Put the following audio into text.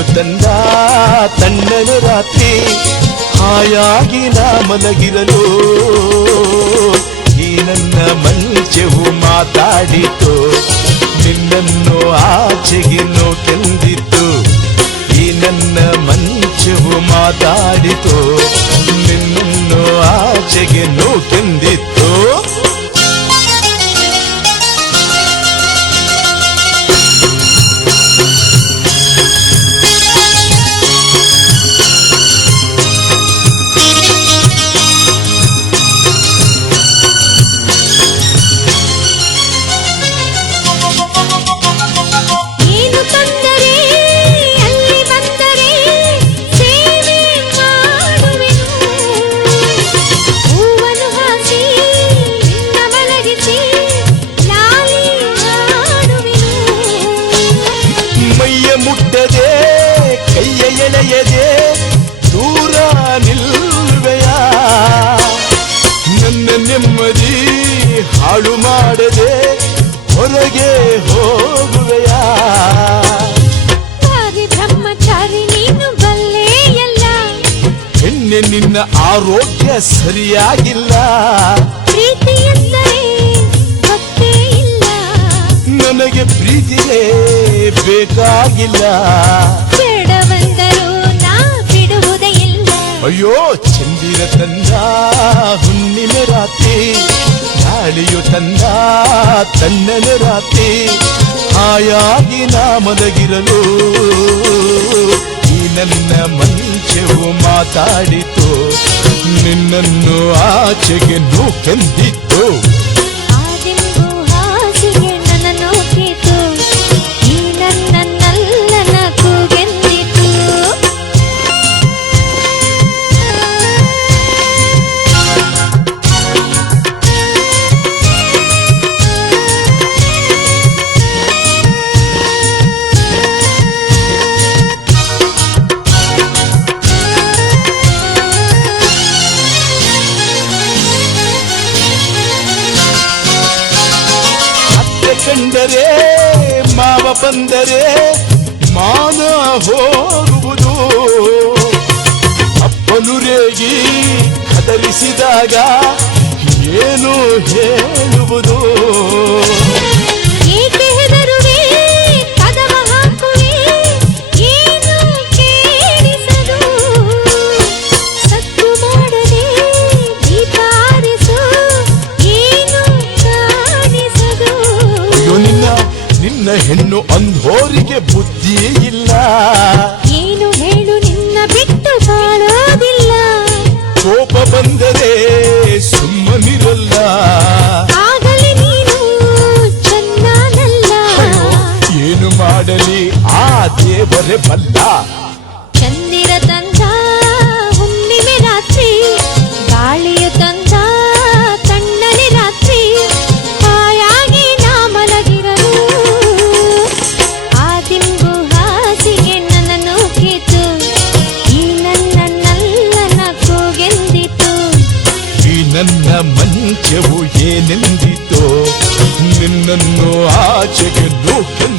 ಗಾಳಿಯು ತಂದ ತಣ್ಣನೆ ರಾತ್ರಿ ಹಾಯಾಗಿ ನಾ ಮಲಗಿರಲು ಈ ನನ್ನ ಮಂಚವು ಮಾತಾಡಿತು ನಿನ್ನನ್ನು ಆಚೆಗೆ ನೋಕೆಂದಿತ್ತು ಈ ನನ್ನ ಮಂಚವು ಮಾತಾಡಿತು ನಿನ್ನನ್ನು ಆಚೆಗೆ ನೋಕೆಂದಿತ್ತು ಮುಟ್ಟದೆ ಕೈಯ ಎಳೆಯದೆ ದೂರ ನಿಲ್ಲುವೆಯ ನನ್ನ ನೆಮ್ಮದಿ ಹಾಳು ಮಾಡದೆ ಹೊರಗೆ ಹೋಗುವೆಯ ಬ್ರಹ್ಮಚಾರಿ ನೀನು ಬಲ್ಲೆಯಲ್ಲ ಹೆಣ್ಣೆ ನಿನ್ನ ಆರೋಗ್ಯ ಸರಿಯಾಗಿಲ್ಲ ಪ್ರೀತಿ ಎಂದರೆ ಗೊತ್ತೇ ಇಲ್ಲ ನನಗೆ ಪ್ರೀತಿಗೆ ಬೇಕಾಗಿಲ್ಲ ಬೇಡವೆಂದರೂ ನಾ ಬಿಡುವುದೇ ಇಲ್ಲ ಅಯ್ಯೋ ಚಂದಿರ ತಂದ ಹುಣ್ಣಿಮೆ ರಾತ್ರಿ ಗಾಳಿಯು ತಂದ ತಣ್ಣನೆ ರಾತ್ರಿ ಹಾಯಾಗಿ ನಾ ಮಲಗಿರಲು ಈ ನನ್ನ ಮಂಚವು ಮಾತಾಡಿತು ನಿನ್ನನ್ನು ಆಚೆಗೆ ನೂಕೆಂದಿತ್ತು ಕಂಡರೆ ಮಾವ ಬಂದರೆ ಮಾನ ಹೋಗುವುದು ಅಪ್ಪನು ರೇಗಿ ಕದಲಿಸಿದಾಗ ಏನು ಹೇಳುವುದು ಏಕೆ ಹೆದರುವೆ ಕದವ ಹಾಕುವೆ ಏನು ಕೇಳಿಸದು ಸತ್ತು ಮಾಡದೆ ದೀಪ ಆರಿಸು ಏನು ಕಾಣಿಸದು ನಿನ್ನ ಹೆಣ್ಣು ಅಂಧೋರಿಗೆ ಬುದ್ಧಿ ಇಲ್ಲ ಏನು ಹೇಳು ನಿನ್ನ ಬಿಟ್ಟು ಬಾಳೋದಿಲ್ಲ ಕೋಪ ಬಂದರೆ ಸುಮ್ಮನಿರಲ್ಲ ಆಗಲಿ ನೀನು ಚೆನ್ನಾನಲ್ಲ ಏನು ಮಾಡಲಿ ಆ ದೇವರೇ ಬಲ್ಲ ಚಂದಿರ ತಂದ ಹುಣ್ಣಿಮೆ ರಾತ್ರಿ ಗಾಳಿಯು ತಂದ ತಣ್ಣನೆ ರಾತ್ರಿ ಹಾಯಾಗಿ ನಾ ಮಲಗಿರಲು ಆ ದಿಂಬು ಹಾಸಿಗೆ ನನ್ನನ್ನು ಕಿತ್ತು ಈ ನನ್ನ ನಲ್ಲನ ಕೂಗೆಂದಿತು ಈ ನನ್ನ ಮಂಚವು ಏನೆಂದಿತೋ ನಿನ್ನನ್ನು ಆಚೆಗೆ ನೂಕೆ